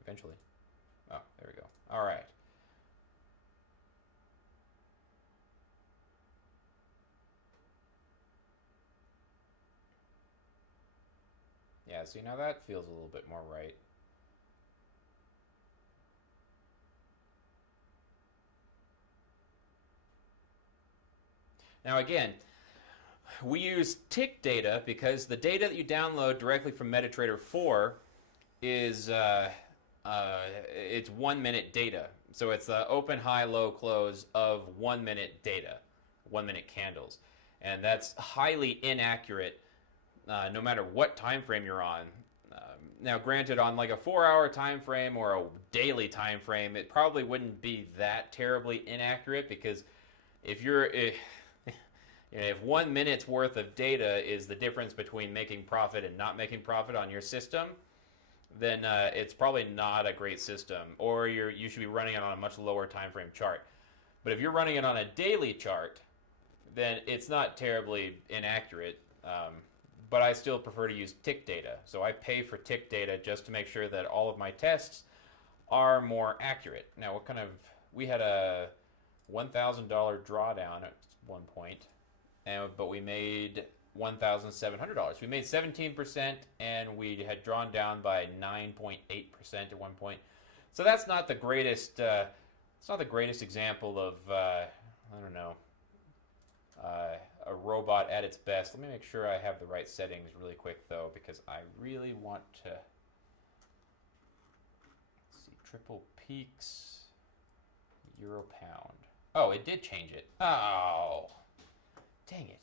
Eventually. Oh, there we go. All right. Yeah, Yeah, see, now that feels a little bit more right. Now again, we use tick data because the data that you download directly from MetaTrader 4 is it's 1 minute data. So it's the open, high, low, close of 1 minute data, 1 minute candles, and that's highly inaccurate, no matter what time frame you're on. Now, granted, on like a 4-hour time frame or a daily time frame, it probably wouldn't be that terribly inaccurate because if 1 minute's worth of data is the difference between making profit and not making profit on your system, then it's probably not a great system, or you should be running it on a much lower time frame chart. But if you're running it on a daily chart, then it's not terribly inaccurate. But I still prefer to use tick data. So I pay for tick data just to make sure that all of my tests are more accurate. Now, we had a $1,000 drawdown at one point, but we made $1,700. We made 17%, and we had drawn down by 9.8% at one point. So that's not the greatest. It's not the greatest example of I don't know, a robot at its best. Let me make sure I have the right settings really quick though, because I really want to see triple peaks, euro pound. Oh, it did change it. Oh, dang it.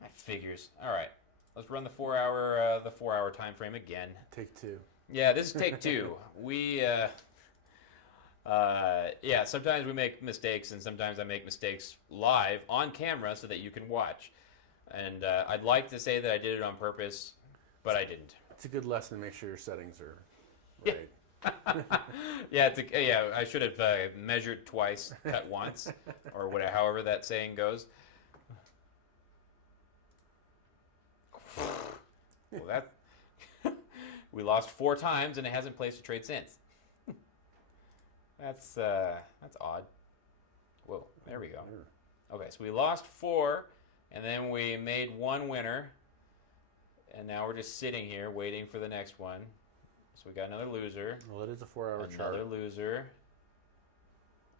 That figures. All right, let's run the 4-hour time frame again. Take two. Yeah, this is take two. Sometimes we make mistakes, and sometimes I make mistakes live on camera so that you can watch. And I'd like to say that I did it on purpose, but I didn't. It's a good lesson to make sure your settings are right. Yeah, I should have measured twice, cut once, or whatever, however that saying goes. Well, that we lost 4 times, and it hasn't placed a trade since. That's odd. Whoa, there we go. Okay, so we lost 4, and then we made 1 winner, and now we're just sitting here waiting for the next one. So we got another loser. Well, it is a 4-hour chart. Another loser.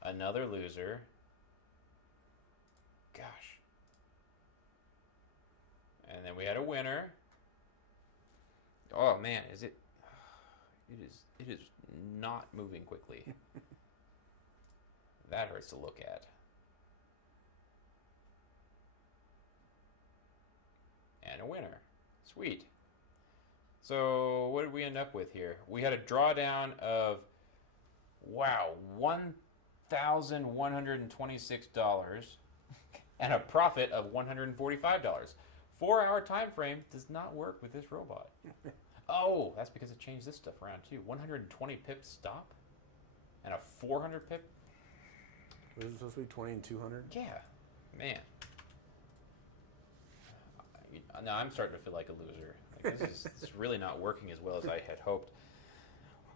Another loser. Gosh. And then we had a winner. Oh man, is it? It is not moving quickly. That hurts to look at. And a winner. Sweet. So what did we end up with here? We had a drawdown of, wow, $1,126 and a profit of $145. 4-hour time frame does not work with this robot. Oh, that's because it changed this stuff around too. 120 pip stop and a 400 pip. Was it supposed to be 20 and 200? Yeah, man. Now I'm starting to feel like a loser. Like, this is really not working as well as I had hoped.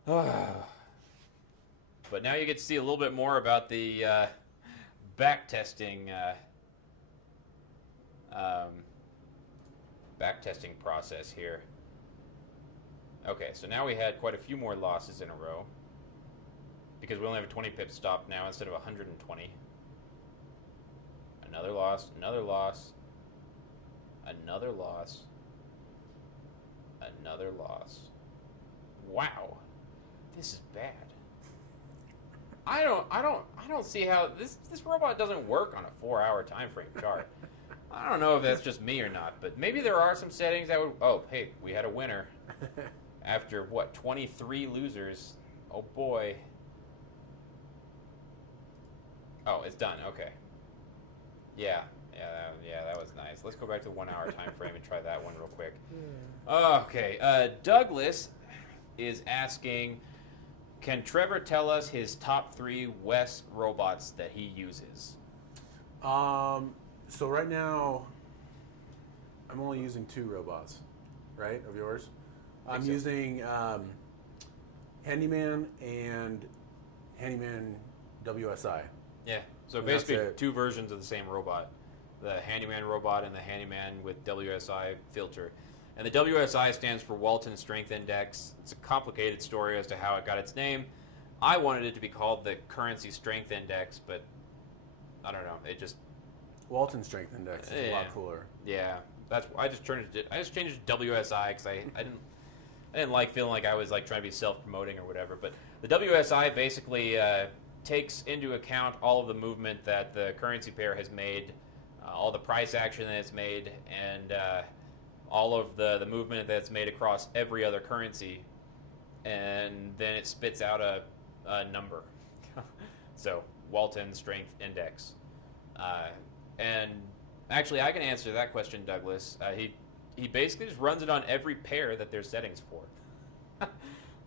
But now you get to see a little bit more about the backtesting process here. Okay, so now we had quite a few more losses in a row because we only have a 20 pip stop now instead of 120. Another loss, another loss, another loss, another loss. Wow, this is bad. I don't see how this robot doesn't work on a 4-hour time frame chart. I don't know if that's just me or not, but maybe there are some settings that would. Oh, hey, we had a winner after what, 23 losers. Oh boy. Oh, it's done. Okay. Yeah, that was nice. Let's go back to the 1-hour time frame and try that one real quick. Okay, Douglas is asking, can Trevor tell us his top 3 West robots that he uses? So right now, I'm only using 2 robots, right, of yours? I'm using Handyman and Handyman WSI. Yeah, so basically 2 versions of the same robot. The Handyman robot and the Handyman with WSI filter. And the WSI stands for Walton Strength Index. It's a complicated story as to how it got its name. I wanted it to be called the Currency Strength Index, but I don't know. It just Walton Strength Index is a lot cooler. Yeah, I just changed it to WSI because I didn't like feeling like I was like trying to be self-promoting or whatever. But the WSI basically takes into account all of the movement that the currency pair has made, all the price action that it's made, and all of the movement that's made across every other currency, and then it spits out a number. So Walton Strength Index. And actually, I can answer that question, Douglas. He basically just runs it on every pair that there's settings for.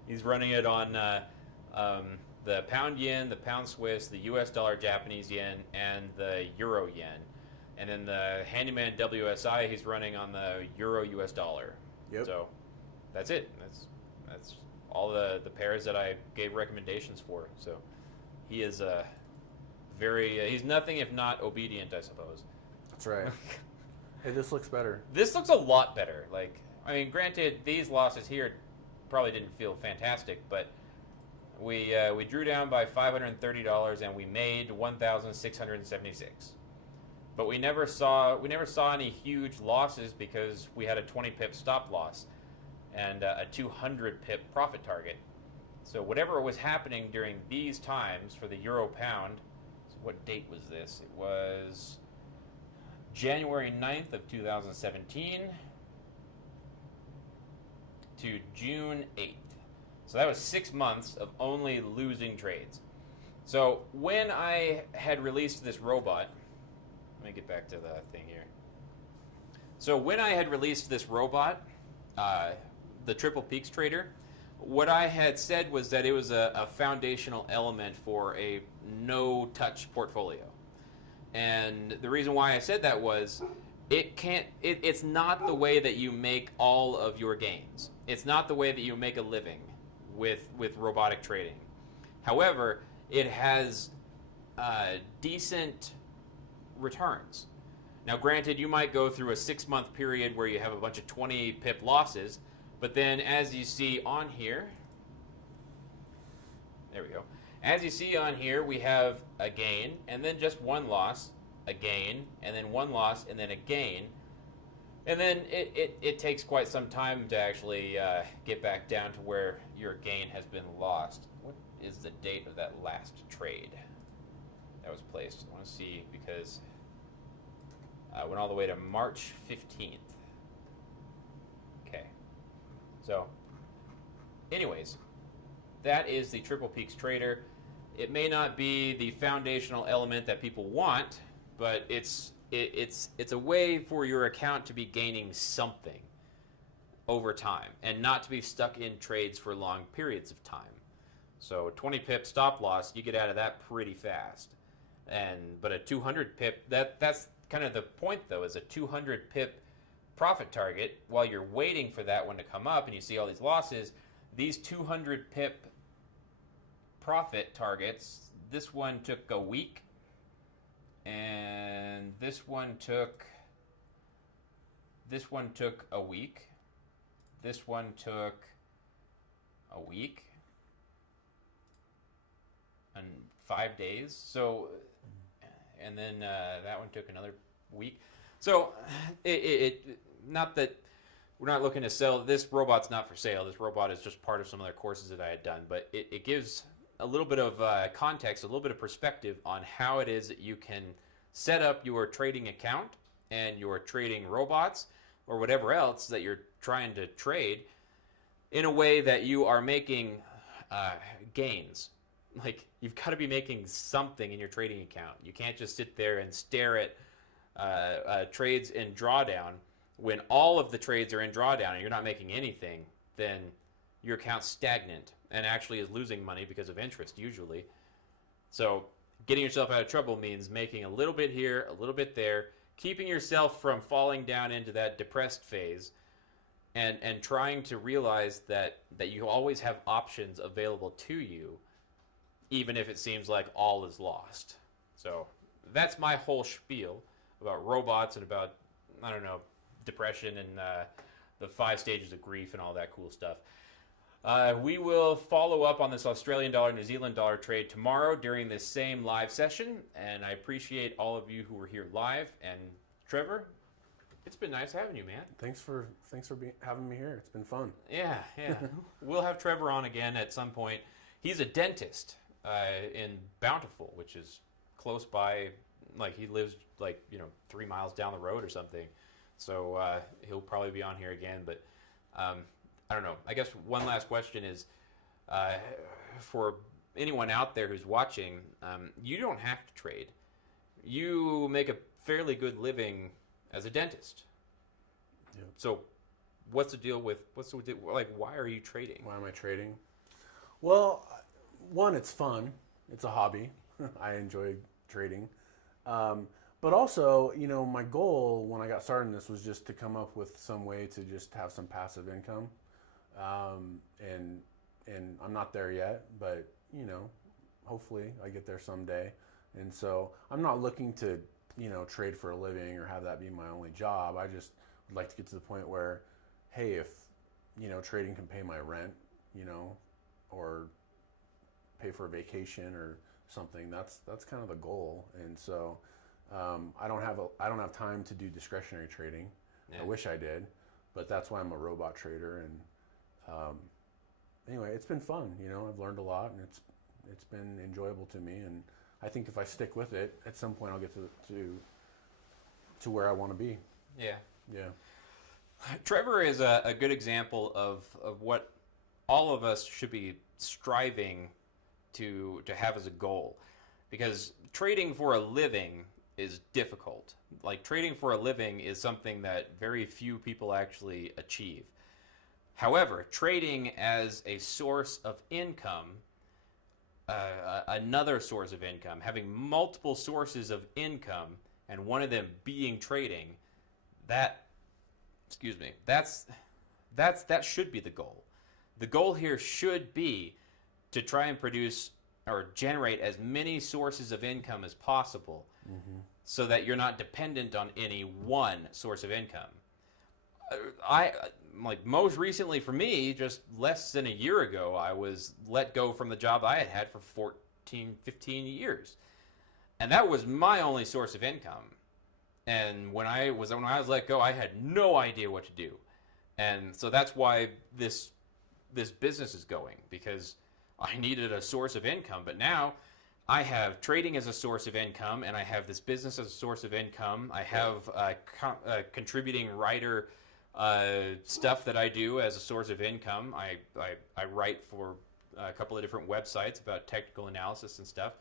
He's running it on the pound yen, the pound Swiss, the US dollar Japanese yen, and the euro yen. And then the Handyman WSI, he's running on the euro US dollar. Yep. So that's it. That's all the pairs that I gave recommendations for. So he is he's nothing if not obedient, I suppose. That's right. Hey, this looks better. This looks a lot better. Like, I mean, granted, these losses here probably didn't feel fantastic, but we drew down by $530 and we made $1,676. But we never saw any huge losses because we had a 20 pip stop loss and a 200 pip profit target. So whatever was happening during these times for the euro pound, so what date was this? It was January 9th of 2017 to June 8th. So that was 6 months of only losing trades. So when I had released this robot, let me get back to the thing here. So when I had released this robot, the Triple Peaks Trader, what I had said was that it was a foundational element for a no-touch portfolio. And the reason why I said that was it's not the way that you make all of your gains. It's not the way that you make a living with robotic trading. However, it has decent returns. Now, granted, you might go through a 6-month period where you have a bunch of 20 pip losses, but then as you see on here, there we go. As you see on here, we have a gain, and then just one loss, a gain, and then one loss, and then a gain. And then it takes quite some time to actually get back down to where your gain has been lost. What is the date of that last trade that was placed? I want to see because I went all the way to March 15th. Okay. So, anyways, that is the Triple Peaks Trader. It may not be the foundational element that people want, but it's a way for your account to be gaining something over time and not to be stuck in trades for long periods of time. So 20 pip stop loss, you get out of that pretty fast. But a 200 pip, that's kind of the point though, is a 200 pip profit target. While you're waiting for that one to come up and you see all these losses, these 200 pip profit targets, this one took a week, and this one took a week, this one took a week and 5 days. So, and then that one took another week. So, it not that we're not looking to sell. This robot's not for sale. This robot is just part of some other courses that I had done, but it gives a little bit of context, a little bit of perspective on how it is that you can set up your trading account and your trading robots or whatever else that you're trying to trade in a way that you are making gains. Like, you've got to be making something in your trading account. You can't just sit there and stare at trades in drawdown. When all of the trades are in drawdown and you're not making anything, then your account's stagnant and actually is losing money because of interest usually. So getting yourself out of trouble means making a little bit here, a little bit there, keeping yourself from falling down into that depressed phase, and trying to realize that you always have options available to you, even if it seems like all is lost. So that's my whole spiel about robots and about, I don't know, depression and the 5 stages of grief and all that cool stuff. We will follow up on this Australian dollar, New Zealand dollar trade tomorrow during this same live session. And I appreciate all of you who were here live. And Trevor, it's been nice having you, man. Thanks for having me here. It's been fun. Yeah. We'll have Trevor on again at some point. He's a dentist in Bountiful, which is close by. Like, he lives 3 miles down the road or something. So he'll probably be on here again. But I don't know. I guess one last question is, for anyone out there who's watching, you don't have to trade. You make a fairly good living as a dentist. Yep. So what's the deal with, why are you trading? Why am I trading? Well, one, it's fun. It's a hobby. I enjoy trading. But also, my goal when I got started in this was just to come up with some way to just have some passive income. And I'm not there yet, but hopefully I get there someday. And so I'm not looking to, trade for a living or have that be my only job. I just would like to get to the point where, hey, if, trading can pay my rent, or pay for a vacation or something, that's kind of the goal. And so, I don't have time to do discretionary trading. Yeah. I wish I did, but that's why I'm a robot trader. And, anyway, it's been fun. I've learned a lot, and it's been enjoyable to me. And I think if I stick with it, at some point I'll get to where I want to be. Yeah. Yeah. Trevor is a good example of what all of us should be striving to have as a goal, because trading for a living is difficult. Like, trading for a living is something that very few people actually achieve. However, trading as a source of income, another source of income, having multiple sources of income, and one of them being trading, that should be the goal. The goal here should be to try and produce or generate as many sources of income as possible, so that you're not dependent on any one source of income. Most recently for me, just less than a year ago, I was let go from the job I had had for 14, 15 years. And that was my only source of income. And when I was let go, I had no idea what to do. And so that's why this business is going, because I needed a source of income. But now I have trading as a source of income, and I have this business as a source of income. I have contributing writer stuff that I do as a source of income. I write for a couple of different websites about technical analysis and stuff.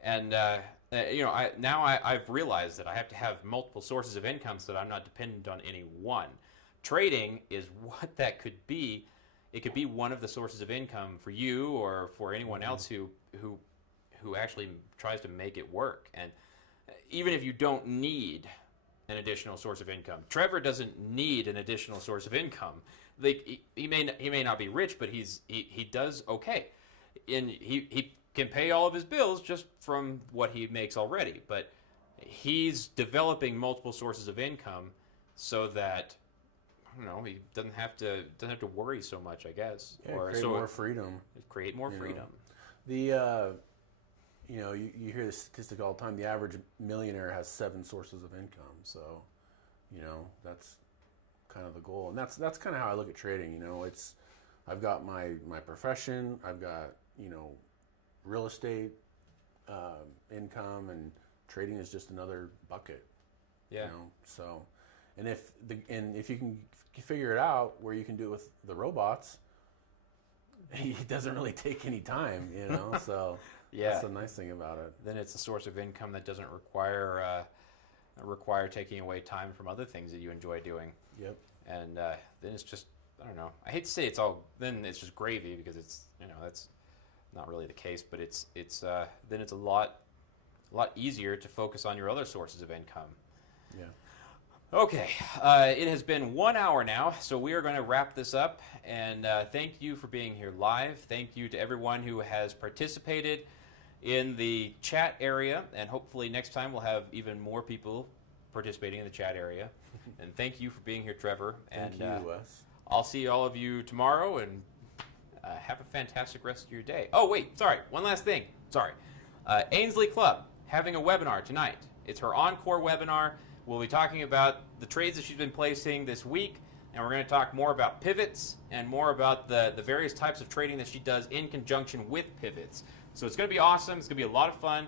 And I've realized that I have to have multiple sources of income so that I'm not dependent on any one. Trading is what that could be. It could be one of the sources of income for you or for anyone else who actually tries to make it work. And even if you don't need an additional source of income, Trevor doesn't need an additional source of income. He may not be rich, but he does okay, and he can pay all of his bills just from what he makes already. But he's developing multiple sources of income so that he doesn't have to worry so much, I guess. Yeah, create more freedom. Create more freedom. You hear the statistic all the time. The average millionaire has 7 sources of income. So, that's kind of the goal, and that's kind of how I look at trading. I've got my profession. I've got real estate income, and trading is just another bucket. Yeah. So, and if you can figure it out where you can do it with the robots, it doesn't really take any time. So. Yeah. That's the nice thing about it. Then it's a source of income that doesn't require taking away time from other things that you enjoy doing. Yep. And then it's just, I don't know. I hate to say then it's just gravy, because it's, that's not really the case, but then it's a lot easier to focus on your other sources of income. Yeah. Okay, it has been 1 hour now, so we are going to wrap this up. And thank you for being here live. Thank you to everyone who has participated in the chat area, and hopefully next time we'll have even more people participating in the chat area. And thank you for being here, Trevor. Thank And you, Wes. I'll see all of you tomorrow, and have a fantastic rest of your day. Oh, wait, sorry, one last thing. Sorry. Ainsley Club having a webinar tonight. It's her encore webinar. We'll be talking about the trades that she's been placing this week, and we're going to talk more about pivots and more about the various types of trading that she does in conjunction with pivots. So it's going to be awesome. It's going to be a lot of fun.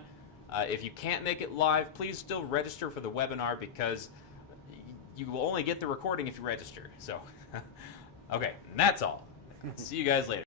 If you can't make it live, please still register for the webinar because you will only get the recording if you register. So, okay, and that's all. See you guys later.